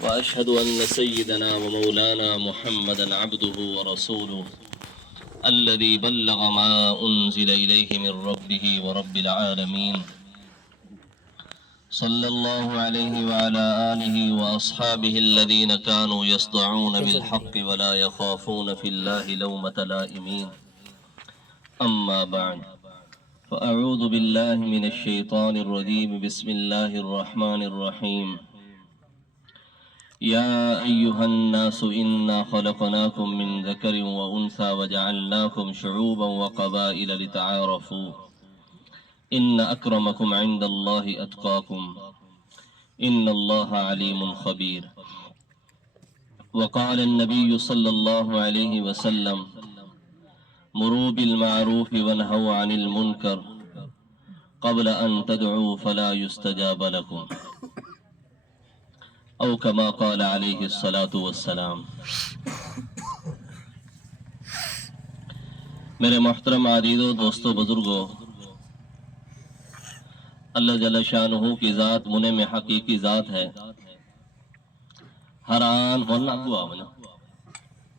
وأشهد أن سيدنا ومولانا محمدا عبده ورسوله الذي بلغ ما أنزل إليه من ربه ورب العالمين صلى الله عليه وعلى آله وأصحابه الذين كانوا يصدعون بالحق ولا يخافون في الله لومة لائمين. أما بعد، فأعوذ بالله من الشيطان الرجيم. بسم الله الرحمن الرحيم. يا أيها الناس إنا خلقناكم من ذكر وأنثى وجعلناكم شعوبا وقبائل لتعارفوا إن أكرمكم عند الله أتقاكم إن الله عليم خبير. وقال النبي صلى الله عليه وسلم: مروا بالمعروف وانهوا عن المنكر قبل أن تدعوا فلا يستجاب لكم، او كما قال علیہ الصلاۃ والسلام. میرے محترم عزیزو، دوستو، بزرگو، اللہ جل شانہ کی ذات منعم حقیقی ذات ہے. ہر آن بولنا اگو آونا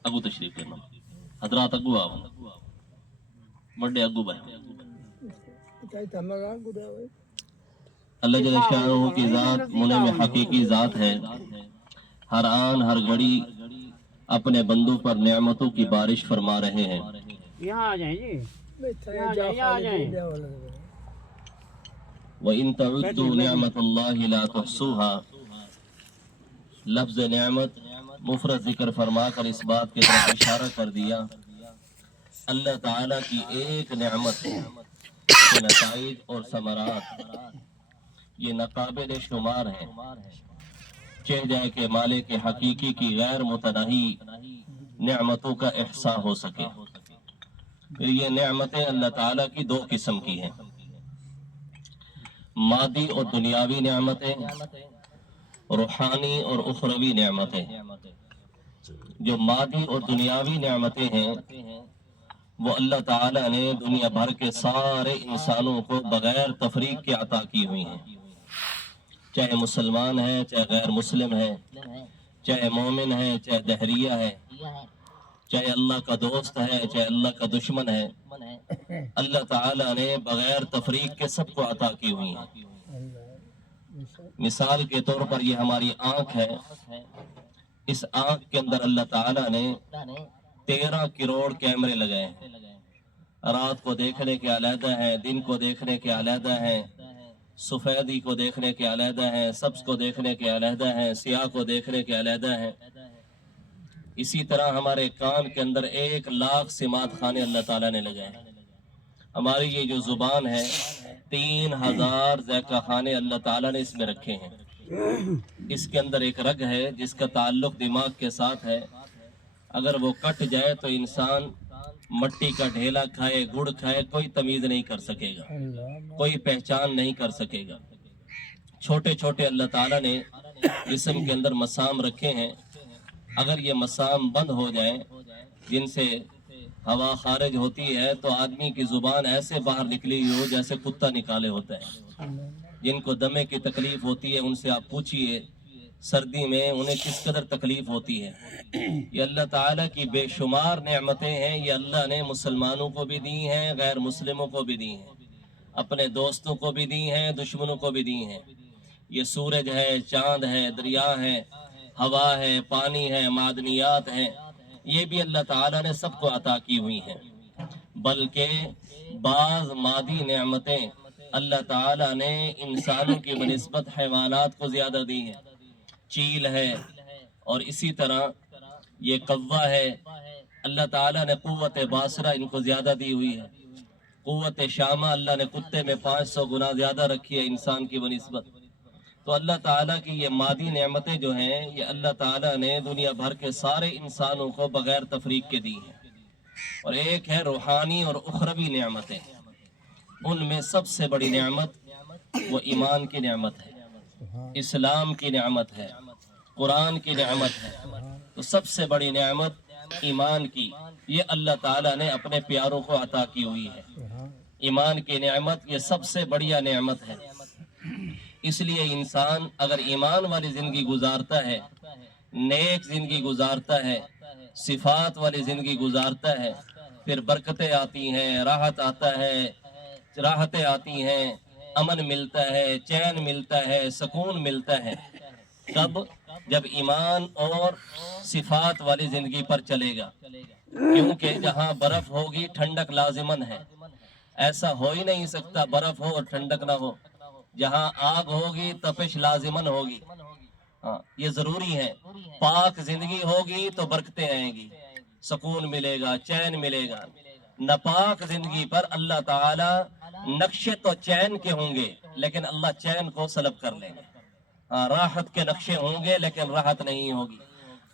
اگو تشریف کرنا حضرات اگو آونا بڑے اگو بھائی. اللہ جل شانہ کی ذات منعم حقیقی ذات ہے. ہر آن ہر گھڑی اپنے بندوں پر نعمتوں کی بارش فرما رہے ہیں. یہاں آ جائیں جی، یہاں جائیں. وَإِن تَعُدُّوا نِعْمَةَ اللَّهِ لَا تُحْصُوهَا، لفظ نعمت مفرد ذکر فرما کر اس بات کی طرف اشارہ کر دیا اللہ تعالیٰ کی ایک نعمت کے نتائج اور ثمرات یہ ناقابل شمار ہیں. چہ جائے کہ مالک حقیقی کی غیر متناہی نعمتوں کا احساء ہو سکے. پھر یہ نعمتیں اللہ تعالیٰ کی دو قسم کی ہیں: مادی اور دنیاوی نعمتیں، روحانی اور اخروی نعمتیں. جو مادی اور دنیاوی نعمتیں ہیں وہ اللہ تعالیٰ نے دنیا بھر کے سارے انسانوں کو بغیر تفریق کے عطا کی ہوئی ہیں. چاہے مسلمان ہے، چاہے غیر مسلم ہے، چاہے مومن ہے، چاہے دہریہ ہے، چاہے اللہ کا دوست ہے، چاہے اللہ کا دشمن ہے، اللہ تعالیٰ نے بغیر تفریق کے سب کو عطا کی ہوئی ہیں. مثال کے طور پر یہ ہماری آنکھ ہے. اس آنکھ کے اندر اللہ تعالیٰ نے 13 کروڑ کیمرے لگائے ہیں. رات کو دیکھنے کے علیحدہ ہیں، دن کو دیکھنے کے علیحدہ ہیں، سفیدی کو دیکھنے کے علیحدہ ہیں، سبز کو دیکھنے کے علیحدہ ہیں، سیاہ کو دیکھنے کے علیحدہ ہیں. اسی طرح ہمارے کان کے اندر 1,00,000 سماعت خانے اللہ تعالیٰ نے لگائے ہیں. ہماری یہ جو زبان ہے 3,000 ذائقہ خانے اللہ تعالیٰ نے اس میں رکھے ہیں. اس کے اندر ایک رگ ہے جس کا تعلق دماغ کے ساتھ ہے. اگر وہ کٹ جائے تو انسان مٹی کا ڈھیلا کھائے، گڑ کھائے، کوئی تمیز نہیں کر سکے گا، کوئی پہچان نہیں کر سکے گا. چھوٹے چھوٹے اللہ تعالیٰ نے جسم کے اندر مسام رکھے ہیں. اگر یہ مسام بند ہو جائیں جن سے ہوا خارج ہوتی ہے تو آدمی کی زبان ایسے باہر نکلی ہو جیسے کتا نکالے ہوتا ہے. جن کو دمے کی تکلیف ہوتی ہے ان سے آپ پوچھئے سردی میں انہیں کس قدر تکلیف ہوتی ہے. یہ اللہ تعالیٰ کی بے شمار نعمتیں ہیں. یہ اللہ نے مسلمانوں کو بھی دی ہیں، غیر مسلموں کو بھی دی ہیں، اپنے دوستوں کو بھی دی ہیں، دشمنوں کو بھی دی ہیں. یہ سورج ہے، چاند ہے، دریا ہے، ہوا ہے، پانی ہے، معدنیات ہیں، یہ بھی اللہ تعالیٰ نے سب کو عطا کی ہوئی ہیں. بلکہ بعض مادی نعمتیں اللہ تعالیٰ نے انسانوں کی بنسبت حیوانات کو زیادہ دی ہیں. چیل ہے، اور اسی طرح یہ قوا ہے. اللہ تعالیٰ نے قوت باصرہ ان کو زیادہ دی ہوئی ہے. قوت شامہ اللہ نے کتے میں 500 گنا زیادہ رکھی ہے انسان کی بنسبت. تو اللہ تعالیٰ کی یہ مادی نعمتیں جو ہیں یہ اللہ تعالیٰ نے دنیا بھر کے سارے انسانوں کو بغیر تفریق کے دی ہیں. اور ایک ہے روحانی اور اخروی نعمتیں. ان میں سب سے بڑی نعمت وہ ایمان کی نعمت ہے، اسلام کی نعمت ہے، قرآن کی نعمت ہے. تو سب سے بڑی نعمت ایمان کی یہ اللہ تعالیٰ نے اپنے پیاروں کو عطا کی ہوئی ہے. ایمان کی نعمت یہ سب سے بڑیا نعمت ہے. اس لیے انسان اگر ایمان والی زندگی گزارتا ہے نیک زندگی گزارتا ہے، صفات والی زندگی گزارتا ہے، پھر برکتیں آتی ہیں، راحتیں آتی ہیں، امن ملتا ہے، چین ملتا ہے، سکون ملتا ہے۔ کب؟ جب ایمان اور صفات والی زندگی پر چلے گا، کیونکہ جہاں برف ہوگی ٹھنڈک لازمن ہے، ایسا ہو ہی نہیں سکتا برف ہو اور ٹھنڈک نہ ہو۔ جہاں آگ ہوگی تپش لازمن ہوگی، ہاں یہ ضروری ہے۔ پاک زندگی ہوگی تو برکتیں آئیں گی، سکون ملے گا، چین ملے گا۔ ناپاک زندگی پر اللہ تعالی نقشے تو چین کے ہوں گے لیکن اللہ چین کو سلب کر لیں گے۔ ہاں راحت کے نقشے ہوں گے لیکن راحت نہیں ہوگی،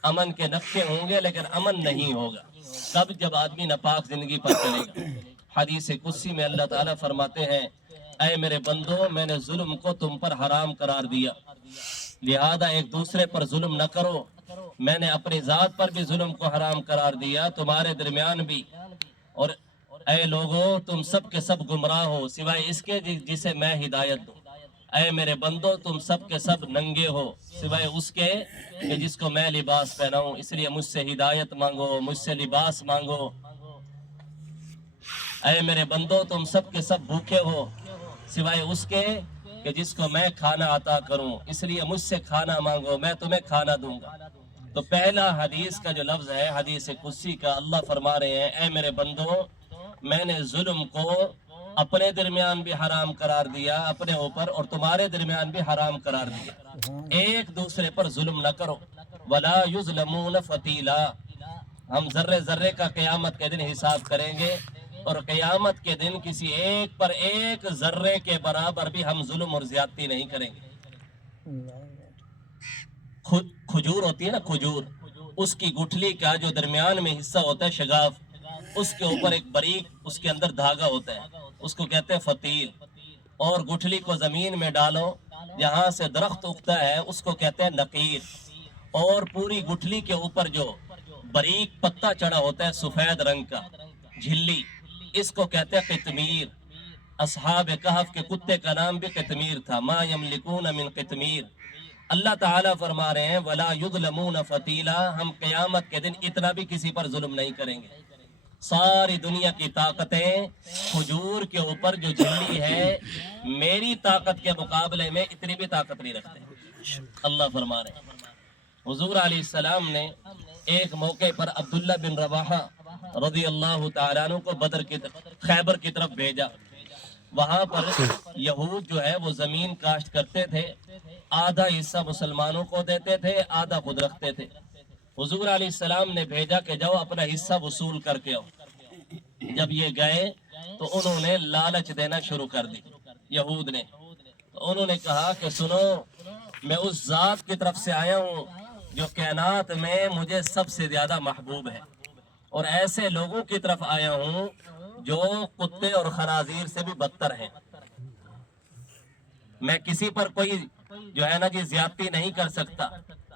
امن کے نقشے ہوں گے لیکن امن نہیں ہوگا۔ کب؟ جب آدمی ناپاک زندگی پر چلے گا۔ حدیث قدسی میں اللہ تعالیٰ فرماتے ہیں، اے میرے بندو، میں نے ظلم کو تم پر حرام قرار دیا، لہذا ایک دوسرے پر ظلم نہ کرو۔ میں نے اپنی ذات پر بھی ظلم کو حرام قرار دیا، تمہارے درمیان بھی۔ اور اے لوگو، تم سب کے سب گمراہ ہو سوائے اس کے جسے میں ہدایت دوں۔ اے میرے بندو، تم سب کے سب ننگے ہو سوائے اس کے کہ جس کو میں لباس پہناؤں، اس لیے مجھ سے ہدایت مانگو، مجھ سے لباس مانگو۔ اے میرے بندو، تم سب کے سب بھوکے ہو سوائے اس کے کہ جس کو میں کھانا عطا کروں، اس لیے مجھ سے کھانا مانگو، میں تمہیں کھانا دوں گا۔ تو پہلا حدیث کا جو لفظ ہے حدیث قدسی کا، اللہ فرما رہے ہیں، اے میرے بندو، میں نے ظلم کو اپنے درمیان بھی حرام قرار دیا، اپنے اوپر، اور تمہارے درمیان بھی حرام قرار دیا۔ ایک دوسرے پر ظلم نہ کرو۔ وَلَا يُظْلَمُونَ فَتِيلًا، ہم ذرے ذرے کا قیامت کے دن حساب کریں گے، اور قیامت کے دن کسی ایک پر ایک ذرے کے برابر بھی ہم ظلم اور زیادتی نہیں کریں گے۔ کھجور ہوتی ہے نا، کھجور، اس کی گٹھلی کا جو درمیان میں حصہ ہوتا ہے شگاف، اس کے اوپر ایک باریک اس کے اندر دھاگا ہوتا ہے، اس کو کہتے ہیں فتیل۔ اور گٹھلی کو زمین میں ڈالو، جہاں سے درخت اگتا ہے اس کو کہتے ہیں نقیر۔ اور پوری گٹھلی کے اوپر جو باریک پتا چڑھا ہوتا ہے سفید رنگ کا، جھلی، اس کو کہتے ہیں قطمیر۔ اصحاب کہف کے کتے کا نام بھی قطمیر تھا، ما یملکون من قطمیر۔ اللہ تعالیٰ فرما رہے ہیں، وَلَا يُظْلَمُونَ فَتِيلًا، ہم قیامت کے دن اتنا بھی کسی پر ظلم نہیں کریں گے۔ ساری دنیا کی طاقتیں کھجور کے اوپر جو جھلی ہے، میری طاقت کے مقابلے میں اتنی بھی طاقت نہیں رکھتے، اللہ فرما رہے ہیں۔ حضور علیہ السلام نے ایک موقع پر عبداللہ بن رواحہ رضی اللہ تعالیٰ عنہ کو خیبر کی طرف بھیجا۔ وہاں پر یہود جو ہے وہ زمین کاشت کرتے تھے، آدھا حصہ مسلمانوں کو دیتے تھے، آدھا خود رکھتے تھے۔ حضور علیہ السلام نے بھیجا کہ جاؤ اپنا حصہ وصول کر کے آؤ۔ جب یہ گئے تو انہوں نے لالچ دینا شروع کر دی، یہود نے۔ تو انہوں نے کہا کہ سنو، میں اس ذات کی طرف سے آیا ہوں جو کائنات میں مجھے سب سے زیادہ محبوب ہے، اور ایسے لوگوں کی طرف آیا ہوں جو کتے اور خنازیر سے بھی بدتر ہیں۔ میں کسی پر کوئی جو ہے نا جی زیادتی نہیں کر سکتا،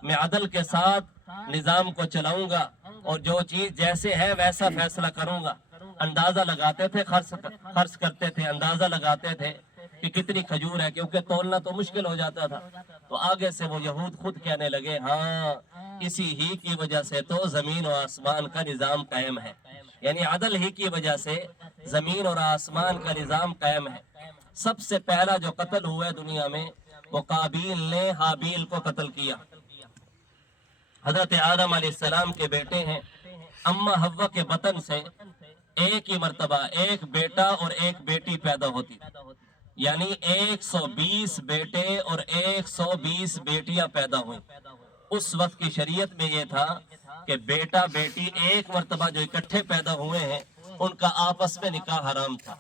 میں عدل کے ساتھ نظام کو چلاؤں گا، اور جو چیز جیسے ہے ویسا فیصلہ کروں گا۔ اندازہ لگاتے تھے، خرچ کرتے تھے، اندازہ لگاتے تھے کہ کتنی کھجور ہے، کیونکہ تولنا تو مشکل ہو جاتا تھا۔ تو آگے سے وہ یہود خود کہنے لگے، ہاں اسی ہی کی وجہ سے تو زمین و آسمان کا نظام قائم ہے، یعنی عدل ہی کی وجہ سے زمین اور آسمان کا نظام قائم ہے۔ سب سے پہلا جو قتل ہوا ہے دنیا میں، وہ قابیل نے حابیل کو قتل کیا۔ حضرت آدم علیہ السلام کے بیٹے ہیں، اماں حوا کے بطن سے ایک ہی مرتبہ ایک بیٹا اور ایک بیٹی پیدا ہوتی، یعنی 120 بیٹے اور 120 بیٹیاں پیدا ہوئیں۔ اس وقت کی شریعت میں یہ تھا کہ بیٹا بیٹی ایک مرتبہ جو اکٹھے پیدا ہوئے ہیں ان کا آپس میں نکاح حرام تھا۔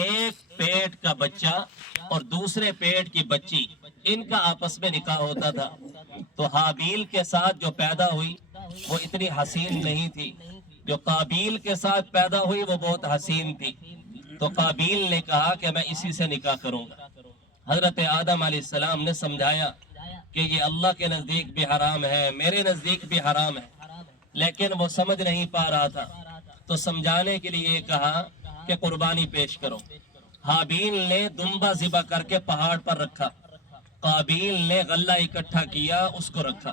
ایک پیٹ کا بچہ اور دوسرے پیٹ کی بچی، ان کا آپس میں نکاح ہوتا تھا۔ تو حابیل کے ساتھ جو پیدا ہوئی وہ اتنی حسین نہیں تھی، جو قابیل کے ساتھ پیدا ہوئی وہ بہت حسین تھی۔ تو قابیل نے کہا کہ میں اسی سے نکاح کروں گا۔ حضرت آدم علیہ السلام نے سمجھایا کہ یہ اللہ کے نزدیک بھی حرام ہے، میرے نزدیک بھی حرام ہے، لیکن وہ سمجھ نہیں پا رہا تھا۔ تو سمجھانے کے لیے کہا کہ قربانی پیش کرو۔ حابیل نے دمبا ذبح کر کے پہاڑ پر رکھا، قابیل نے غلہ اکٹھا کیا، اس کو رکھا۔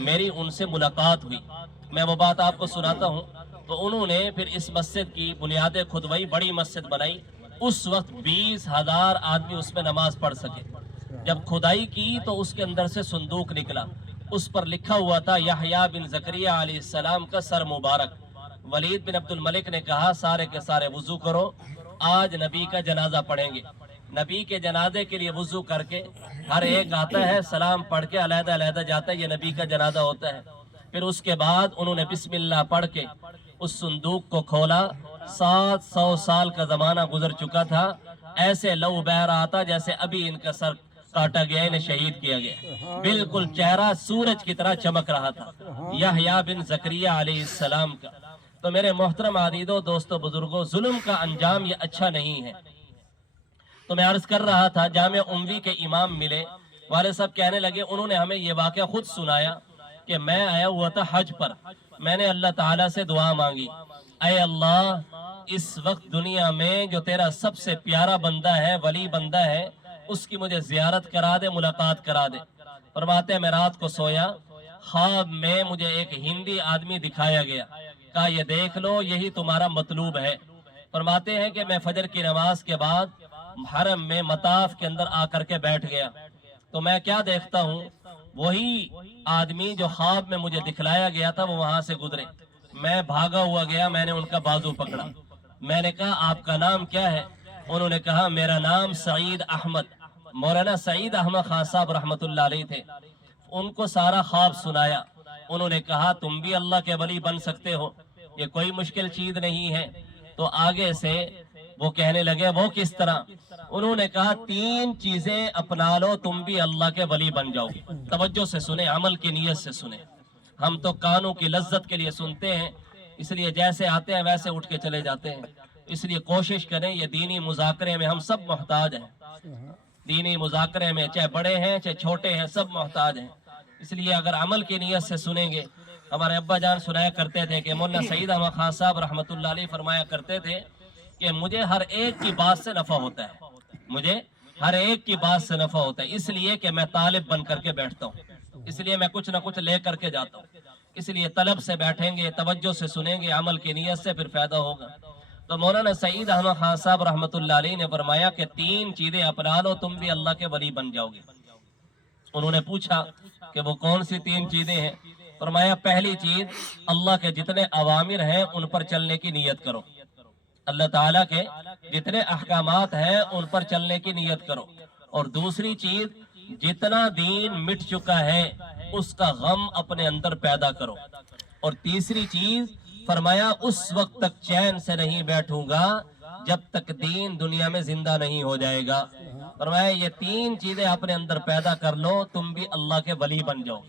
میری ان سے ملاقات ہوئی. میں وہ بات آپ کو سناتا ہوں. تو انہوں نے پھر اس مسجد کی بنیادیں کھدوائی, بڑی مسجد بنائی. اس وقت 20,000 آدمی اس میں نماز پڑھ سکے. جب کھدائی کی تو اس کے اندر سے صندوق نکلا, اس پر لکھا ہوا تھا یحییٰ بن زکریا علیہ السلام کا سر مبارک. ولید بن عبد الملک نے کہا سارے کے سارے وضو کرو, آج نبی کا جنازہ پڑھیں گے. نبی کے جنازے کے لیے وضو کر کے ہر ایک آتا ہے, سلام پڑھ کے علیحدہ علیحدہ جاتا ہے, یہ نبی کا جنازہ ہوتا ہے. پھر اس کے بعد انہوں نے بسم اللہ پڑھ کے اس صندوق کو کھولا. 700 سال کا زمانہ گزر چکا تھا, ایسے لو بہ رہا تھا جیسے ابھی ان کا سر کاٹا گیا, انہیں شہید کیا گیا. بالکل چہرہ سورج کی طرح چمک رہا تھا یحییٰ بن زکریا علیہ السلام کا. تو میرے محترم عزیزو, دوستو, بزرگوں, ظلم کا انجام یہ اچھا نہیں ہے. تو میں عرض کر رہا تھا جامع اموی کے امام ملے, والد صاحب کہنے لگے, انہوں نے ہمیں یہ واقعہ خود سنایا کہ میں آیا ہوا تھا حج پر, میں نے اللہ تعالیٰ سے دعا مانگی, اے اللہ اس وقت دنیا میں جو تیرا سب سے پیارا بندہ ہے, ولی بندہ ہے, اس کی مجھے زیارت کرا دے, ملاقات کرا دے. فرماتے ہیں میں رات کو سویا, خواب میں مجھے ایک ہندی آدمی دکھایا گیا, کہا یہ دیکھ لو یہی تمہارا مطلوب ہے. فرماتے ہیں کہ میں فجر کی نماز کے بعد حرم میں مطاف کے اندر آ کر کے بیٹھ گیا. تو میں کیا دیکھتا ہوں, وہی آدمی جو خواب میں مجھے دکھلایا گیا تھا وہ وہاں سے گزرے. میں بھاگا ہوا گیا, میں نے ان کا بازو پکڑا. میں نے کہا آپ کا نام کیا ہے؟ انہوں نے کہا میرا نام سعید احمد. مولانا سعید احمد خان صاحب رحمت اللہ علیہ تھے. ان کو سارا خواب سنایا. انہوں نے کہا تم بھی اللہ کے ولی بن سکتے ہو, یہ کوئی مشکل چیز نہیں ہے. تو آگے سے وہ کہنے لگے وہ کس طرح؟ انہوں نے کہا 3 چیزیں اپنا لو, تم بھی اللہ کے ولی بن جاؤ گے. توجہ سے سنیں, عمل کی نیت سے سنیں. ہم تو کانوں کی لذت کے لیے سنتے ہیں, اس لیے جیسے آتے ہیں ویسے اٹھ کے چلے جاتے ہیں. اس لیے کوشش کریں, یہ دینی مذاکرے میں ہم سب محتاج ہیں. دینی مذاکرے میں چاہے بڑے ہیں چاہے چھوٹے ہیں, سب محتاج ہیں. اس لیے اگر عمل کی نیت سے سنیں گے, ہمارے ابا جان سنایا کرتے تھے کہ مولانا سعید احمد خان صاحب رحمت اللہ علیہ فرمایا کرتے تھے کہ مجھے ہر ایک کی بات سے نفع ہوتا ہے, مجھے ہر ایک کی بات سے نفع ہوتا ہے, اس لیے کہ میں طالب بن کر کے بیٹھتا ہوں, اس لیے میں کچھ نہ کچھ لے کر کے جاتا ہوں. اس لیے طلب سے بیٹھیں گے, توجہ سے سنیں گے, عمل کی نیت سے پھر فائدہ ہوگا. تو مولانا سعید احمد خان صاحب رحمت اللہ علیہ نے فرمایا کہ 3 چیزیں اپنا لو, تم بھی اللہ کے ولی بن جاؤ گے. انہوں نے پوچھا کہ وہ کون سی 3 چیزیں ہیں؟ فرمایا پہلی چیز, اللہ کے جتنے اوامر ہیں ان پر چلنے کی نیت کرو. اللہ تعالیٰ کے جتنے احکامات ہیں ان پر چلنے کی نیت کرو. اور دوسری چیز, جتنا دین مٹ چکا ہے اس کا غم اپنے اندر پیدا کرو. اور تیسری چیز فرمایا اس وقت تک چین سے نہیں بیٹھوں گا جب تک دین دنیا میں زندہ نہیں ہو جائے گا. فرمایا یہ 3 چیزیں اپنے اندر پیدا کر لو, تم بھی اللہ کے ولی بن جاؤ.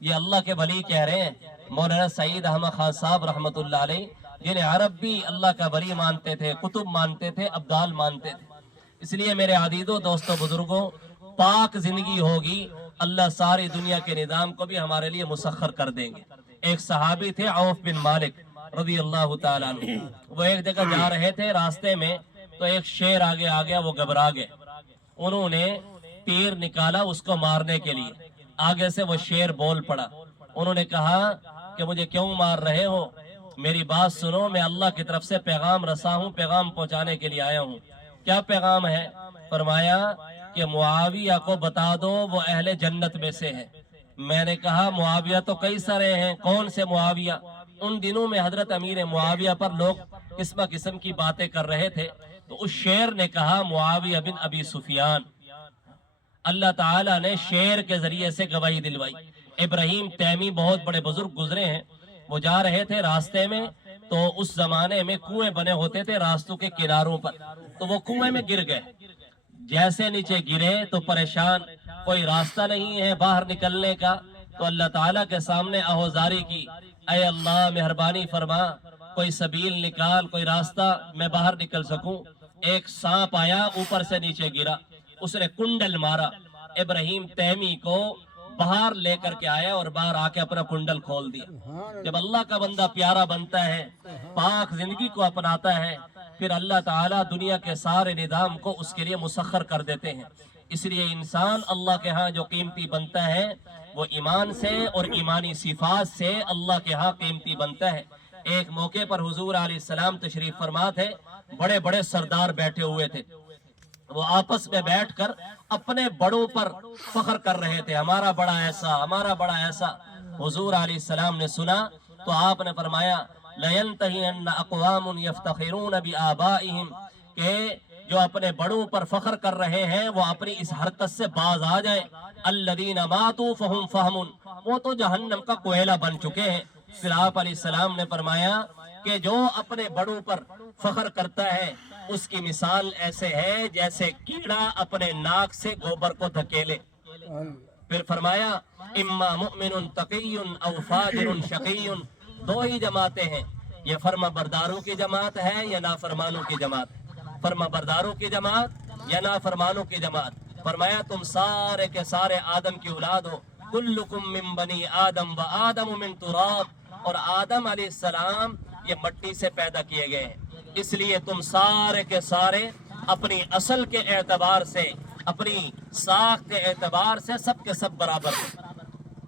یہ اللہ کے ولی کہہ رہے ہیں مولانا سعید احمد خان صاحب رحمت اللہ علیہ, جنہیں عرب بھی اللہ کا ولی مانتے تھے, کتب مانتے تھے, ابدال مانتے تھے. اس لیے میرے عزیزو, دوستو, بزرگوں, پاک زندگی ہوگی, اللہ ساری دنیا کے نظام کو بھی ہمارے لیے مسخر کر دیں گے. ایک صحابی تھے عوف بن مالک رضی اللہ تعالیٰ عنہ, وہ ایک جگہ جا رہے تھے, راستے میں تو ایک شیر آگے آ گیا, وہ گھبرا گئے. انہوں نے تیر نکالا اس کو مارنے کے لیے, آگے سے وہ شیر بول پڑا. انہوں نے کہا کہ مجھے کیوں مار رہے ہو, میری بات سنو, میں اللہ کی طرف سے پیغام رسا ہوں, پیغام پہنچانے کے لیے آیا ہوں. کیا پیغام ہے؟ فرمایا کہ معاویہ کو بتا دو وہ اہل جنت میں سے ہے. میں نے کہا معاویہ تو کئی سارے ہیں, کون سے معاویہ؟ ان دنوں میں حضرت امیر معاویہ پر لوگ قسم قسم کی باتیں کر رہے تھے. تو اس شیر نے کہا معاویہ بن ابی سفیان. اللہ تعالیٰ نے شیر کے ذریعے سے گواہی دلوائی. ابراہیم تیمی بہت بڑے بزرگ گزرے ہیں, وہ جا رہے تھے راستے میں, تو اس زمانے میں کنویں بنے ہوتے تھے راستوں کے کناروں پر, تو وہ کنویں میں گر گئے. جیسے نیچے گرے تو پریشان, کوئی راستہ نہیں ہے باہر نکلنے کا. تو اللہ تعالیٰ کے سامنے آہوزاری کی, اے اللہ مہربانی فرما, کوئی سبیل نکال, کوئی راستہ میں باہر نکل سکوں. ایک سانپ آیا, اوپر سے نیچے گرا, اس نے کنڈل مارا, ابراہیم تیمی کو باہر لے کر کے آیا اور باہر آ کے اپنا کنڈل کھول دیا. جب اللہ کا بندہ پیارا بنتا ہے, پاک زندگی کو اپناتا ہے, پھر اللہ تعالیٰ دنیا کے سارے نظام کو اس کے لیے مسخر کر دیتے ہیں. اس لیے انسان اللہ کے ہاں جو قیمتی بنتا ہے وہ ایمان سے اور ایمانی صفات سے اللہ کے ہاں قیمتی بنتا ہے۔ ایک موقع پر حضور علیہ السلام تشریف فرما تھے، بڑے بڑے سردار بیٹھے ہوئے تھے، وہ آپس میں بیٹھ کر اپنے بڑوں پر فخر کر رہے تھے، ہمارا بڑا ایسا، ہمارا بڑا ایسا۔ حضور علیہ السلام نے سنا تو آپ نے فرمایا لَيَنْتَهِيَنَّ أَقْوَامٌ يَفْتَخِرُونَ بِآبَائِهِمْ، کہ جو اپنے بڑوں پر فخر کر رہے ہیں وہ اپنی اس حرکت سے باز آ جائیں۔ الَّذِينَ مَاتُوا فَهُمْ فَهْمٌ، وہ تو جہنم کا کوئلہ بن چکے ہیں۔ پھر آپ علیہ السلام نے فرمایا کہ جو اپنے بڑوں پر فخر کرتا ہے اس کی مثال ایسے ہے جیسے کیڑا اپنے ناک سے گوبر کو دھکیلے۔ پھر فرمایا اما مؤمن تقی او فاجر شقی، دو ہی جماعتیں ہیں، یہ فرما برداروں کی جماعت ہے یا نافرمانوں کی جماعت، فرما برداروں کی جماعت یا نافرمانوں کی جماعت۔ فرمایا تم سارے کے سارے آدم کی اولاد ہو، کلکم من بنی آدم و آدم من تراب، اور آدم علیہ السلام یہ مٹی سے پیدا کیے گئے ہیں، اس لیے تم سارے کے سارے اپنی اصل کے اعتبار سے، اپنی ساخت کے اعتبار سے سب کے سب برابر ہیں۔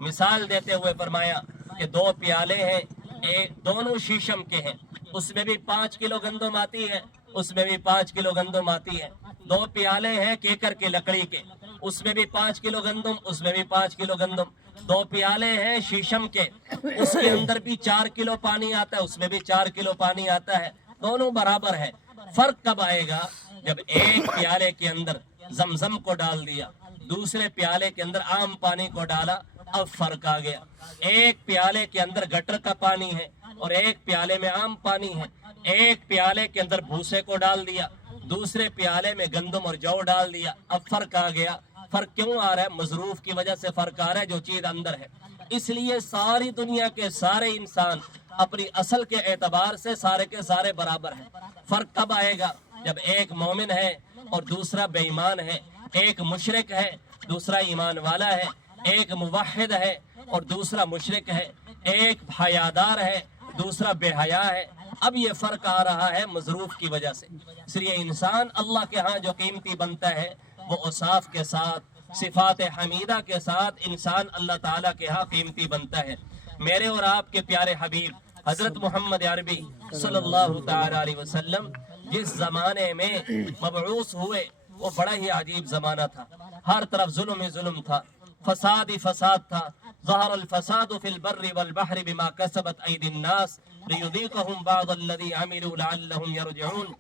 مثال دیتے ہوئے فرمایا کہ دو پیالے ہیں، دونوں شیشم کے ہیں، اس میں بھی 5 کلو گندم آتی ہے، اس میں بھی 5 کلو گندم آتی ہے۔ دو پیالے ہیں کیکر کی لکڑی کے، اس میں بھی 5 کلو گندم، اس میں بھی 5 کلو گندم۔ دو پیالے ہیں شیشم کے، اس کے اندر بھی 4 کلو پانی آتا ہے، اس میں بھی 4 کلو پانی آتا ہے، دونوں برابر ہے۔ فرق کب آئے گا؟ جب ایک پیالے کے اندر زمزم کو ڈال دیا، دوسرے پیالے کے اندر عام پانی کو ڈالا، اب فرق آ گیا۔ ایک پیالے کے اندر گٹر کا پانی ہے اور ایک پیالے میں عام پانی ہے، ایک پیالے کے اندر بھوسے کو ڈال دیا، دوسرے پیالے میں گندم اور جو ڈال دیا، اب فرق آ گیا۔ فرق کیوں آ رہا ہے؟ مظروف کی وجہ سے فرق آ رہا ہے، جو چیز اندر ہے۔ اس لیے ساری دنیا کے سارے انسان اپنی اصل کے اعتبار سے سارے کے سارے برابر ہیں۔ فرق کب آئے گا؟ جب ایک مومن ہے اور دوسرا بے ایمان ہے، ایک مشرک ہے دوسرا ایمان والا ہے، ایک موحد ہے اور دوسرا مشرک ہے، ایک حیادار ہے دوسرا بے حیا ہے۔ اب یہ فرق آ رہا ہے مظروف کی وجہ سے۔ اس لیے انسان اللہ کے ہاں جو قیمتی بنتا ہے وہ اوصاف کے ساتھ، صفات حمیدہ کے ساتھ انسان اللہ تعالیٰ کے ہاں قیمتی بنتا ہے۔ میرے اور آپ کے پیارے حبیب حضرت محمد عربی صلی اللہ تعالی علیہ وسلم جس زمانے میں مبعوث ہوئے وہ بڑا ہی عجیب زمانہ تھا، ہر طرف ظلم ہی ظلم تھا، فساد ہی فساد تھا۔ ظہر الفساد فی البر والبحر بما کسبت ایدی الناس لیذیقہم بعض الذی عملوا لعلہم یرجعون۔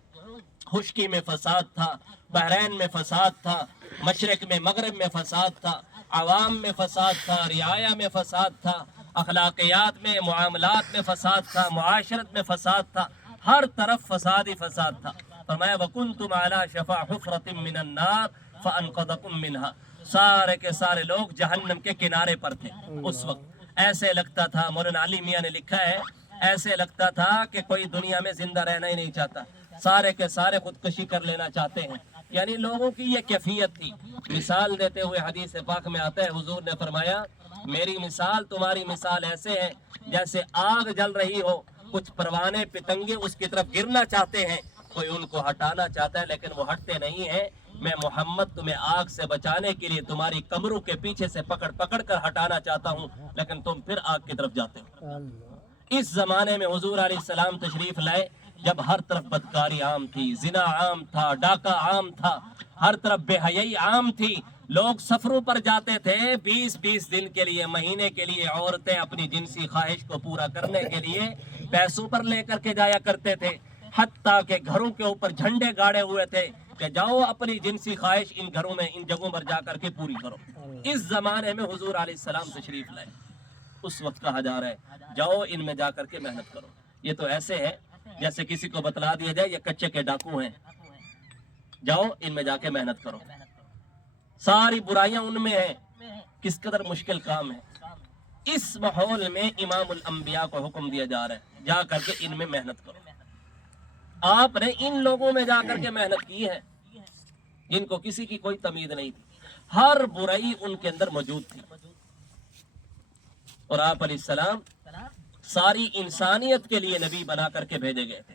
خشکی میں فساد تھا، بحرین میں فساد تھا، مشرق میں مغرب میں فساد تھا، عوام میں فساد تھا، رعایا میں فساد تھا، اخلاقیات میں، معاملات میں فساد تھا، معاشرت میں فساد تھا، ہر طرف فساد ہی فساد تھا۔ فرمایا وَكُنْتُمْ عَلَى شَفَا حُفْرَةٍ مِّنَ النَّارِ فَأَنْقَذَكُم مِّنْهَا، سارے کے سارے لوگ جہنم کے کنارے پر تھے اس وقت۔ ایسے لگتا تھا، مولانا علی میاں نے لکھا ہے، ایسے لگتا تھا کہ کوئی دنیا میں زندہ رہنا ہی نہیں چاہتا، سارے کے سارے خودکشی کر لینا چاہتے ہیں۔ یعنی لوگوں کی یہ کیفیت تھی۔ مثال دیتے ہوئے حدیث پاک میں آتا ہے، حضور نے فرمایا میری مثال تمہاری مثال ایسے ہے جیسے آگ جل رہی ہو، کچھ پروانے پتنگے اس کی طرف گرنا چاہتے ہیں، کوئی ان کو ہٹانا چاہتا ہے لیکن وہ ہٹتے نہیں ہیں۔ میں محمد تمہیں آگ سے بچانے کے لیے تمہاری کمروں کے پیچھے سے پکڑ پکڑ کر ہٹانا چاہتا ہوں، لیکن تم پھر آگ کی طرف جاتے ہو۔ اس زمانے میں حضور علیہ السلام تشریف لائے جب ہر طرف بدکاری عام تھی، زنا عام تھا، ڈاکہ عام تھا، ہر طرف بے حیائی عام تھی۔ لوگ سفروں پر جاتے تھے 20-20 دن کے لیے، مہینے کے لیے، عورتیں اپنی جنسی خواہش کو پورا کرنے کے لیے پیسوں پر لے کر کے جایا کرتے تھے، حتیٰ کہ گھروں کے اوپر جھنڈے گاڑے ہوئے تھے کہ جاؤ اپنی جنسی خواہش ان گھروں میں، ان جگہوں پر جا کر کے پوری کرو۔ اس زمانے میں حضور علیہ السلام تشریف لائے، اس وقت کہا جا رہا ہے جاؤ ان میں جا کر کے محنت کرو۔ یہ تو ایسے ہے جیسے کسی کو بتلا دیا جائے یہ کچے کے ڈاکو ہیں، جاؤ ان میں جا کے محنت کرو، ساری برائیاں ان میں ہیں، کس قدر مشکل کام ہے۔ اس ماحول میں امام الانبیاء کو حکم دیا جا رہا ہے جا کر کے ان میں محنت کرو۔ آپ نے ان لوگوں میں جا کر کے محنت کی ہے جن کو کسی کی کوئی تمیز نہیں تھی، ہر برائی ان کے اندر موجود تھی، اور آپ علیہ السلام ساری انسانیت کے لیے نبی بنا کر کے بھیجے گئے تھے۔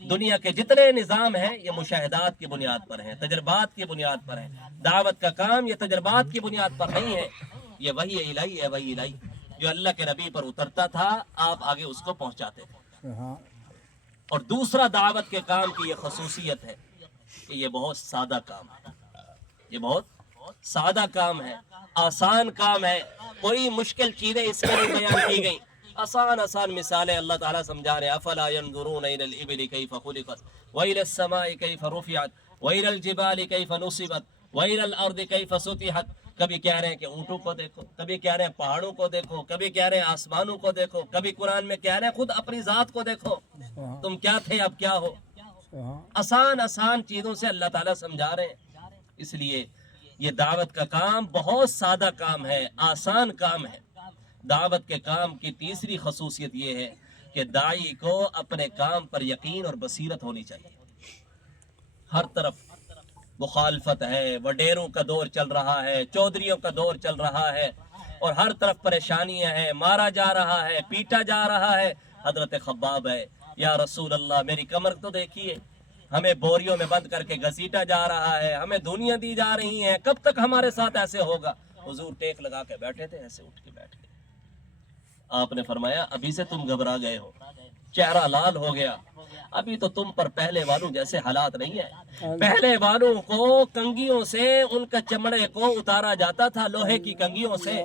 دنیا کے جتنے نظام ہیں یہ مشاہدات کی بنیاد پر ہیں، تجربات کی بنیاد پر ہیں۔ دعوت کا کام یہ تجربات کی بنیاد پر نہیں ہے، یہ وحی الہی ہے، وحی الہی جو اللہ کے نبی پر اترتا تھا، آپ آگے اس کو پہنچاتے تھے۔ اور دوسرا دعوت کے کام کی یہ خصوصیت ہے کہ یہ بہت سادہ کام ہے، یہ بہت سادہ کام ہے، آسان کام ہے، کوئی مشکل چیزیں اس میں نہیں بیان کی گئی، آسان آسان مثالیں اللہ تعالیٰ سمجھا رہے ہیں۔ افلا ينظرون الى الابل كيف خلقت والى السماء كيف رفعت والى الجبال كيف نصبت والى الارض كيف سطحت۔ کبھی کہہ رہے ہیں کہ اونٹوں کو دیکھو، کبھی کہہ رہے ہیں پہاڑوں کو دیکھو، کبھی کہہ رہے ہیں آسمانوں کو دیکھو، کبھی قرآن میں کہہ رہے ہیں خود اپنی ذات کو دیکھو، تم کیا تھے اب کیا ہو۔ آسان آسان چیزوں سے اللہ تعالیٰ سمجھا رہے ہیں۔ اس لیے یہ دعوت کا کام بہت سادہ کام ہے، آسان کام ہے۔ دعوت کے کام کی تیسری خصوصیت یہ ہے کہ داعی کو اپنے کام پر یقین اور بصیرت ہونی چاہیے۔ ہر طرف مخالفت ہے، وڈیروں کا دور چل رہا ہے، چودھریوں کا دور چل رہا ہے، اور ہر طرف پریشانیاں ہیں، مارا جا رہا ہے، پیٹا جا رہا ہے۔ حضرت خباب ہے، یا رسول اللہ میری کمر تو دیکھیے، ہمیں بوریوں میں بند کر کے گھسیٹا جا رہا ہے، ہمیں دنیا دی جا رہی ہیں، کب تک ہمارے ساتھ ایسے ہوگا؟ حضور ٹیک لگا کے بیٹھے تھے، ایسے اٹھ کے بیٹھ گئے۔ آپ نے فرمایا ابھی سے تم گھبرا گئے ہو، چہرہ لال ہو گیا، ابھی تو تم پر پہلے والوں جیسے حالات نہیں ہیں۔ پہلے والوں کو کنگھیوں سے ان کا چمڑے کو اتارا جاتا تھا، لوہے کی کنگھیوں سے،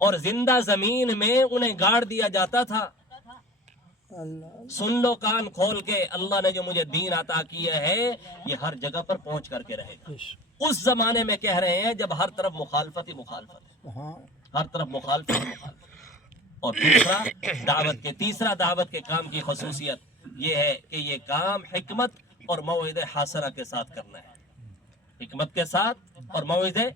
اور زندہ زمین میں انہیں گاڑ دیا جاتا تھا۔ سن لو کان کھول کے، اللہ نے جو مجھے دین عطا کیا ہے یہ ہر جگہ پر پہنچ کر کے رہے گا۔ اس زمانے میں کہہ رہے ہیں جب ہر طرف مخالفت ہی مخالفت ہے، ہر طرف مخالفت ہی مخالفت۔ اور تیسرا دعوت کے کام کی خصوصیت یہ ہے کہ یہ کام حکمت اور موعظہ حسنہ کے ساتھ کرنا ہے۔ حکمت کے ساتھ اور موعظہ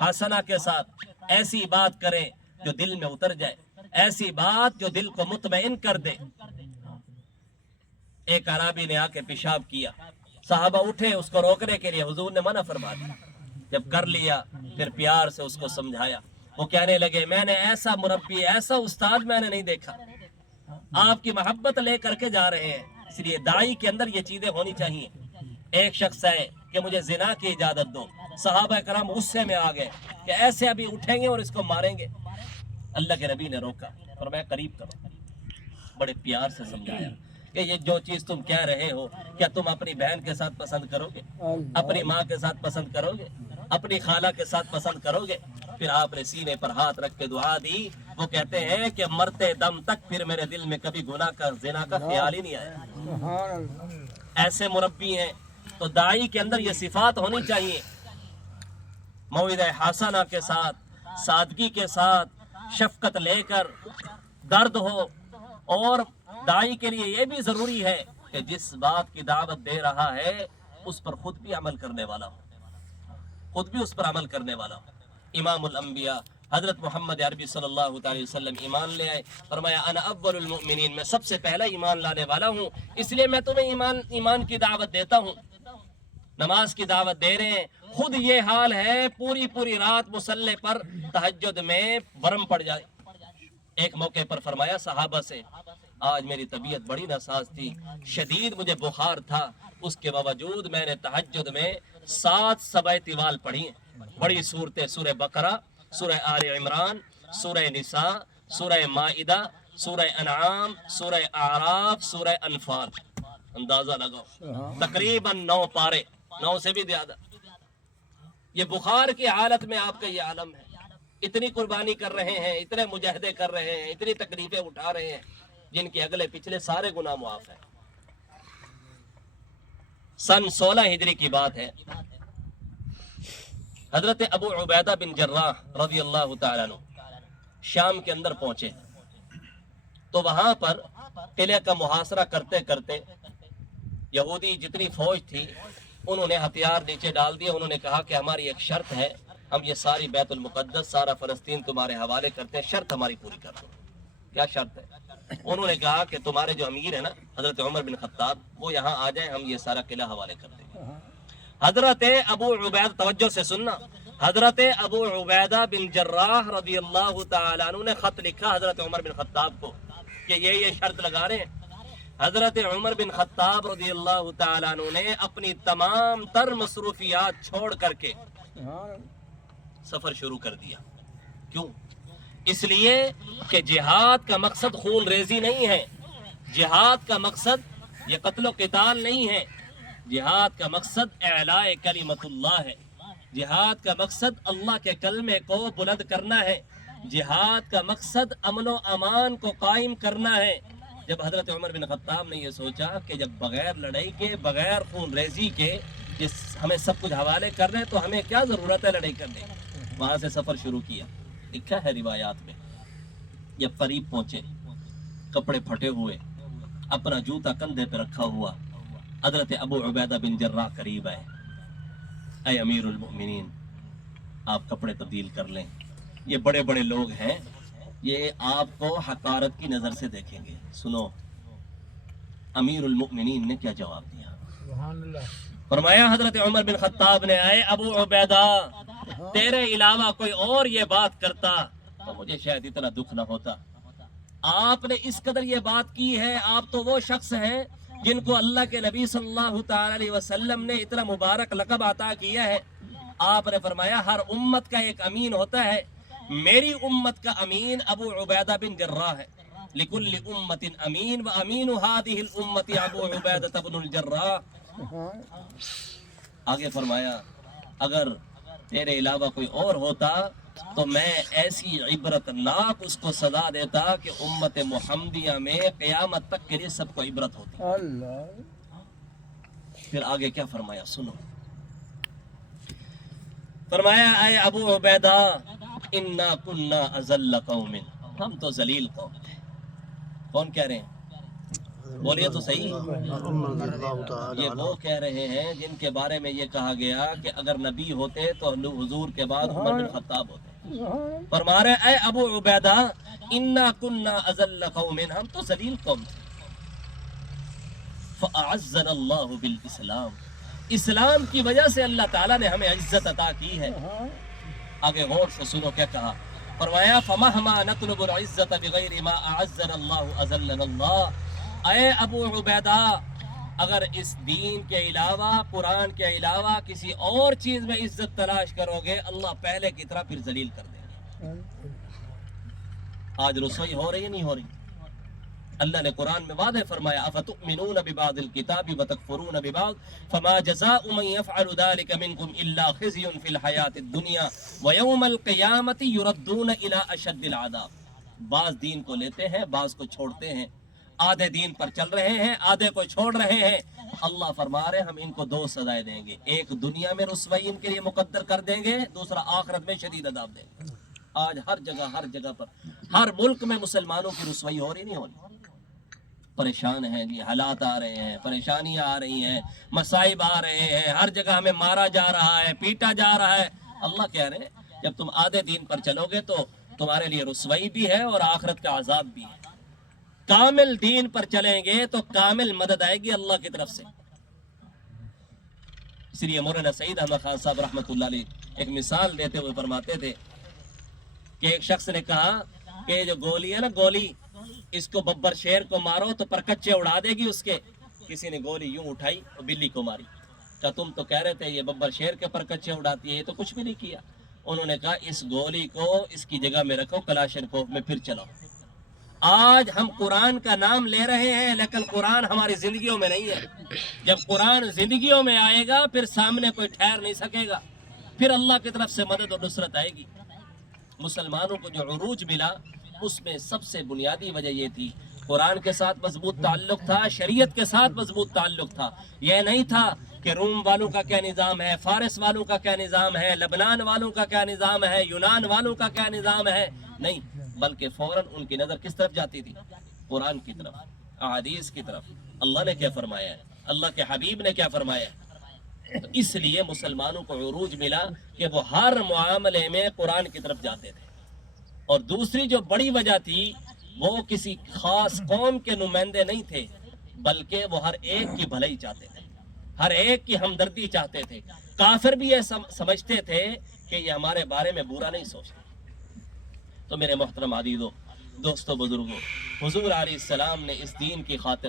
حسنہ کے ساتھ ایسی بات کریں جو دل میں اتر جائے، ایسی بات جو دل کو مطمئن کر دے۔ ایک عرابی نے آ کے پیشاب کیا، صحابہ اٹھے اس کو روکنے کے لیے، حضور نے منع فرما دیا۔ جب کر لیا پھر پیار سے اس کو سمجھایا، وہ کہنے لگے میں نے ایسا مربی، ایسا استاد میں نے نہیں دیکھا، آپ کی محبت لے کر کے جا رہے ہیں۔ اس لیے داعی کے اندر یہ چیزیں ہونی چاہیے۔ ایک شخص ہے کہ مجھے زنا کی اجازت دو، صحابہ کرام غصے میں آ گئے کہ ایسے ابھی اٹھیں گے اور اس کو ماریں گے۔ اللہ کے نبی نے روکا، فرمایا قریب کرو، بڑے پیار سے سمجھایا کہ یہ جو چیز تم کہہ رہے ہو کیا تم اپنی بہن کے ساتھ پسند کرو گے، اپنی ماں کے ساتھ پسند کرو گے، اپنی خالہ کے ساتھ پسند کرو گے؟ پھر آپ نے سینے پر ہاتھ رکھ کے دعا دی۔ وہ کہتے ہیں کہ مرتے دم تک پھر میرے دل میں کبھی گناہ کا زنا کا خیال ہی نہیں آیا۔ ایسے مربی ہیں۔ تو داعی کے اندر یہ صفات ہونی چاہیے، موعظہ حسنہ کے ساتھ، سادگی کے ساتھ، شفقت لے کر، درد ہو۔ اور داعی کے لیے یہ بھی ضروری ہے کہ جس بات کی دعوت دے رہا ہے اس پر خود بھی عمل کرنے والا ہو، خود بھی اس پر عمل کرنے والا ہو۔ امام الانبیاء حضرت محمد عربی صلی اللہ علیہ وسلم ایمان لے آئے، فرمایا انا اول المؤمنین، میں سب سے پہلا ایمان لانے والا ہوں، اس لیے میں تمہیں ایمان کی دعوت دیتا ہوں۔ نماز کی دعوت دے رہے ہیں، خود یہ حال ہے، پوری رات مصلی پر تہجد میں ورم پڑ جائے۔ ایک موقع پر فرمایا صحابہ سے، آج میری طبیعت بڑی ناساز تھی، شدید مجھے بخار تھا، اس کے باوجود میں نے تہجد میں 7 سبع طوال پڑھی ہیں۔ بڑی صورتیں، سورہ بقرہ، سورہ آل عمران، سورہ نساء، سورہ مائدہ، سورہ انعام، سورہ اعراف، سورہ انفال۔ اندازہ لگاؤ، تقریباً 9 پارے، 9 سے بھی زیادہ۔ یہ بخار کی حالت میں آپ کا یہ عالم ہے، اتنی قربانی کر رہے ہیں، اتنے مجاہدے کر رہے ہیں، اتنی تکلیفیں اٹھا رہے ہیں، جن کے اگلے پچھلے سارے گناہ معاف ہیں۔ سن 16 ہجری کی بات ہے، حضرت ابو عبیدہ بن جراح رضی اللہ تعالیٰ عنہ شام کے اندر پہنچے، تو وہاں پر قلعے کا محاصرہ کرتے کرتے یہودی جتنی فوج تھی انہوں نے ہتھیار نیچے ڈال دیے۔ انہوں نے کہا کہ ہماری ایک شرط ہے، ہم یہ ساری بیت المقدس، سارا فلسطین تمہارے حوالے کرتے ہیں، شرط ہماری پوری کر دو۔ کیا شرط ہے؟ انہوں نے کہا کہ تمہارے جو امیر ہے نا حضرت عمر بن خطاب، وہ یہاں آ جائیں، ہم یہ سارا قلعہ حوالے کر دیں گے۔ حضرت ابو عبیدہ، توجہ سے سننا، حضرت ابو عبیدہ بن جراح رضی اللہ تعالیٰ عنہ نے خط لکھا حضرت عمر بن خطاب کو کہ یہ شرط لگا رہے ہیں۔ حضرت عمر بن خطاب رضی اللہ تعالیٰ عنہ نے اپنی تمام تر مصروفیات چھوڑ کر کے سفر شروع کر دیا. کیوں؟ اس لیے کہ جہاد کا مقصد خون ریزی نہیں ہے، جہاد کا مقصد یہ قتل و قتال نہیں ہے، جہاد کا مقصد اعلاء کلمت اللہ ہے، جہاد کا مقصد اللہ کے کلمے کو بلند کرنا ہے، جہاد کا مقصد امن و امان کو قائم کرنا ہے. جب حضرت عمر بن خطاب نے یہ سوچا کہ جب بغیر لڑائی کے، بغیر خون ریزی کے ہمیں سب کچھ حوالے کر رہے ہیں تو ہمیں کیا ضرورت ہے لڑائی کرنے کی، وہاں سے سفر شروع کیا. لکھا ہے روایات میں، جب قریب پہنچے، کپڑے پھٹے ہوئے، اپنا جوتا کندھے پہ رکھا ہوا، حضرت ابو عبیدہ بن جراح قریب آئے. اے امیر المؤمنین، آپ کپڑے تبدیل کر لیں، یہ بڑے بڑے لوگ ہیں، یہ آپ کو حقارت کی نظر سے دیکھیں گے. سنو امیر المؤمنین نے کیا جواب دیا. سبحان اللہ. فرمایا حضرت عمر بن خطاب نے، اے ابو عبیدہ، تیرے علاوہ کوئی اور یہ بات کرتا تو مجھے شاید اتنا دکھ نہ ہوتا. آپ نے اس قدر یہ بات کی ہے، آپ تو وہ شخص ہیں جن کو اللہ کے نبی صلی اللہ تعالی علیہ وسلم نے اتنا مبارک لقب عطا کیا ہے. آپ نے فرمایا ہر امت کا ایک امین ہوتا ہے، میری امت کا امین ابو عبیدہ بن جراح ہے. لکل امت امین و امین هذه الامت ابو عبیدہ بن الجراح. آگے فرمایا اگر تیرے علاوہ کوئی اور ہوتا تو میں ایسی عبرت ناک اس کو سزا دیتا کہ امت محمدیہ میں قیامت تک کے لیے سب کو عبرت ہوتی. پھر آگے کیا فرمایا سنو. فرمایا اے ابو عبیدہ، انا کننا اذل قوم، ہم تو ذلیل قوم تھے. کون کہہ رہے ہیں؟ بولیے تو صحیح. یہ وہ کہہ رہے ہیں جن کے بارے میں یہ کہا گیا کہ اگر نبی ہوتے تو حضور کے بعد عمر بن خطاب ہوتے. فرما رہے اے ابو عبیدہ، انا کننا اذل قوم، ہم تو ذلیل قوم تھے. فاعزنا اللہ بالاسلام، اسلام کی وجہ سے اللہ تعالیٰ نے ہمیں عزت عطا کی ہے. آگے غور سے سنو کیا کہا. فرمایا فمہما نطلب العزت بغیر ما اعزنا اللہ اذلنا اللہ. اے ابو عبیدہ، اگر اس دین کے علاوہ، قرآن کے علاوہ کسی اور چیز میں عزت تلاش کرو گے، اللہ پہلے کی طرح پھر ذلیل کر دیں گے. آج رسوائی ہو رہی ہے نہیں ہو رہی؟ اللہ نے قرآن میں واضح فرمایا افتؤمنون ببعض الکتاب وتکفرون ببعض فما جزاء من يفعل ذلك منكم الا خزي في الحیاة الدنیا ويوم القیامة يردون الى اشد العذاب. بعض دین کو لیتے ہیں، بعض کو چھوڑتے ہیں، آدھے دین پر چل رہے ہیں، آدھے کو چھوڑ رہے ہیں. اللہ فرما رہے ہم ان کو دو سزائیں دیں گے، ایک دنیا میں رسوائی ان کے لیے مقدر کر دیں گے، دوسرا آخرت میں شدید عذاب دیں گے. آج ہر جگہ پر، ہر ملک میں مسلمانوں کی رسوائی ہو رہی نہیں ہو رہی؟ پریشان ہیں جی، حالات آ رہے ہیں، پریشانیاں آ رہی ہیں، مصائب آ رہے ہیں، ہر جگہ ہمیں مارا جا رہا ہے، پیٹا جا رہا ہے. اللہ کہہ رہے ہیں جب تم آدھے دین پر چلو گے تو تمہارے لیے رسوائی بھی ہے اور آخرت کا عذاب بھی ہے. کامل دین پر چلیں گے تو کامل مدد آئے گی اللہ کی طرف سے. اس لیے مولانا سعید احمد خان صاحب رحمۃ اللہ علیہ ایک مثال دیتے ہوئے فرماتے تھے کہ ایک شخص نے کہا کہ جو گولی ہے نا، گولی، اس کو ببر شیر کو مارو تو پرکچے اڑا دے گی اس کے. کسی نے گولی یوں اٹھائی اور بلی کو ماری. کہا تم تو کہہ رہے تھے یہ ببر شیر کے پرکچے اڑاتی ہے، یہ تو کچھ بھی نہیں کیا. انہوں نے کہا اس گولی کو اس کی جگہ میں رکھو، کلاشنکوف میں پھر چلاؤ. آج ہم قرآن کا نام لے رہے ہیں لیکن قرآن ہماری زندگیوں میں نہیں ہے. جب قرآن زندگیوں میں آئے گا پھر سامنے کوئی ٹھہر نہیں سکے گا، پھر اللہ کی طرف سے مدد اور نصرت آئے گی. مسلمانوں کو جو عروج ملا اس میں سب سے بنیادی وجہ یہ تھی، قرآن کے ساتھ مضبوط تعلق تھا، شریعت کے ساتھ مضبوط تعلق تھا. یہ نہیں تھا کہ روم والوں کا کیا نظام ہے، فارس والوں کا کیا نظام ہے، لبنان والوں کا کیا نظام ہے، یونان والوں کا کیا نظام ہے. نہیں، بلکہ فوراً ان کی نظر کس طرف جاتی تھی؟ قرآن کی طرف، احادیث کی طرف. اللہ نے کیا فرمایا ہے، اللہ کے حبیب نے کیا فرمایا ہے. تو اس لیے مسلمانوں کو عروج ملا کہ وہ ہر معاملے میں قرآن کی طرف جاتے تھے. اور دوسری جو بڑی وجہ تھی وہ کسی خاص قوم کے نمائندے نہیں تھے، بلکہ وہ ہر ایک کی بھلائی چاہتے تھے، ہر ایک کی ہمدردی چاہتے تھے. کافر بھی یہ سمجھتے تھے کہ یہ ہمارے بارے میں برا نہیں سوچتے. تو میرے محترم عزیزو، دوستو، بزرگوں، حضور علیہ السلام نے اس دین کی خاطر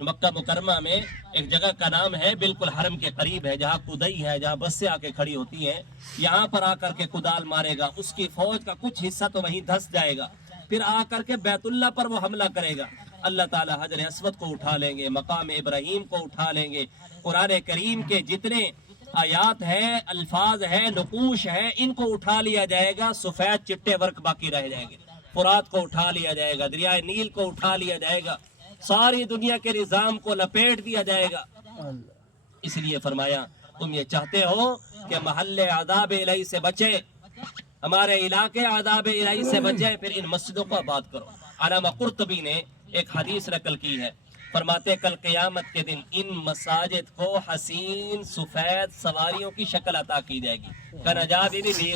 مکہ مکرمہ میں ایک جگہ کا نام ہے، بالکل حرم کے قریب ہے، جہاں کدئی ہے، جہاں بسیں آ کے کھڑی ہوتی ہیں، یہاں پر آ کر کے کدال مارے گا، اس کی فوج کا کچھ حصہ تو وہیں دھس جائے گا، پھر آ کر کے بیت اللہ پر وہ حملہ کرے گا، اللہ تعالیٰ حجر اسود کو اٹھا لیں گے، مقام ابراہیم کو اٹھا لیں گے، قرآن کریم کے جتنے آیات ہیں، الفاظ ہیں، نقوش ہیں، ان کو اٹھا لیا جائے گا، سفید چٹے ورق باقی رہ جائیں گے، فرات کو اٹھا لیا جائے گا، دریائے نیل کو اٹھا لیا جائے گا، ساری دنیا کے نظام کو لپیٹ دیا جائے گا۔ اس لیے فرمایا تم یہ چاہتے ہو کہ محل عذاب الہی سے بچے، ہمارے علاقے عذاب الہی سے بچے، پھر ان مسجدوں کو آباد کرو۔ علامہ قرطبی نے ایک حدیث نقل کی ہے، فرماتے کل قیامت کے دن ان مساجد کو حسین سفید سواریوں کی شکل عطا کی جائے گی، کنجاب بھی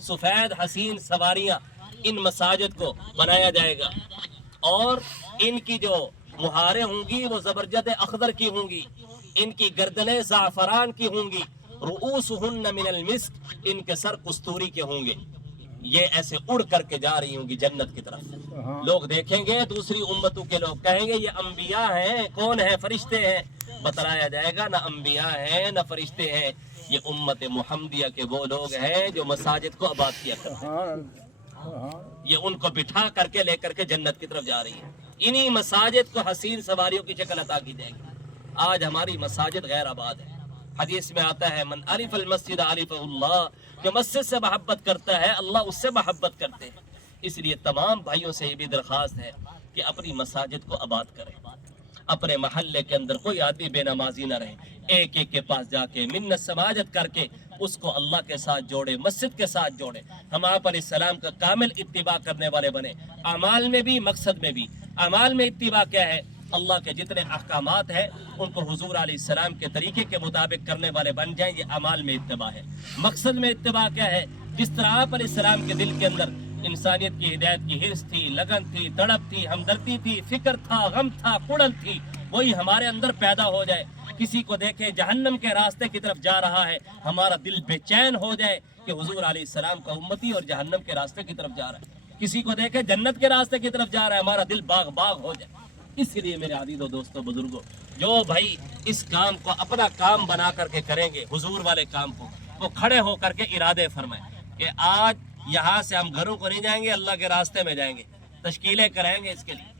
سفید حسین سواریاں ان مساجد کو بنایا جائے گا، اور ان کی جو مہاریں ہوں گی وہ زبرجد اخضر کی ہوں گی، ان کی گردنیں زعفران کی ہوں گی، رؤوسہن من المسک، ان کے سر کستوری کے ہوں گے، یہ ایسے اڑ کر کے جا رہی ہوں گی جنت کی طرف۔ لوگ دیکھیں گے، دوسری امتوں کے لوگ کہیں گے یہ انبیاء ہیں، کون ہیں؟ فرشتے ہیں۔ بتلایا جائے گا نہ انبیاء ہیں نہ فرشتے ہیں، یہ امت محمدیہ کے وہ لوگ ہیں جو مساجد کو آباد کیا کرتے ہیں، یہ ان کو بٹھا کر کے لے کر کے جنت کی طرف جا رہی ہے، انہی مساجد کو حسین سواریوں کی شکل عطا کی جائے گی۔ آج ہماری مساجد غیر آباد ہے، حدیث میں آتا ہے من عرف المسجد عرف اللہ، جو مسجد سے محبت کرتا ہے اللہ اس سے محبت کرتے ہیں۔ اس لیے تمام بھائیوں سے یہ بھی درخواست ہے کہ اپنی مساجد کو آباد کریں، اپنے محلے کے اندر کوئی آدمی بے نمازی نہ رہے، ایک ایک کے پاس جا کے منت سماجت کر کے اس کو اللہ کے ساتھ جوڑے، مسجد کے ساتھ جوڑے، ہم آپ علیہ السلام کا کامل اتباع کرنے والے بنے، اعمال میں بھی مقصد میں بھی۔ اعمال میں اتباع کیا ہے؟ اللہ کے جتنے احکامات ہیں ان کو حضور علیہ السلام کے طریقے کے مطابق کرنے والے بن جائیں، یہ اعمال میں اتباع ہے۔ مقصد میں اتباع کیا ہے؟ جس طرح آپ علیہ السلام کے دل کے اندر انسانیت کی ہدایت کی حرص تھی، لگن تھی، تڑپ تھی، ہمدردی تھی، فکر تھا، غم تھا، کڑن تھی، وہی ہمارے اندر پیدا ہو جائے۔ کسی کو دیکھے جہنم کے راستے کی طرف جا رہا ہے، ہمارا دل بے چین ہو جائے کہ حضور علیہ السلام کا امتی اور جہنم کے راستے کی طرف جا رہا ہے۔ کسی کو دیکھے جنت کے راستے کی طرف جا رہا ہے، ہمارا دل باغ باغ ہو جائے۔ اس لیے میرے عزیزو دوستو بزرگوں، جو بھائی اس کام کو اپنا کام بنا کر کے کریں گے، حضور والے کام کو، وہ کھڑے ہو کر کے ارادے فرمائیں کہ آج یہاں سے ہم گھروں کو نہیں جائیں گے، اللہ کے راستے میں جائیں گے، تشکیلیں کرائیں گے اس کے لیے۔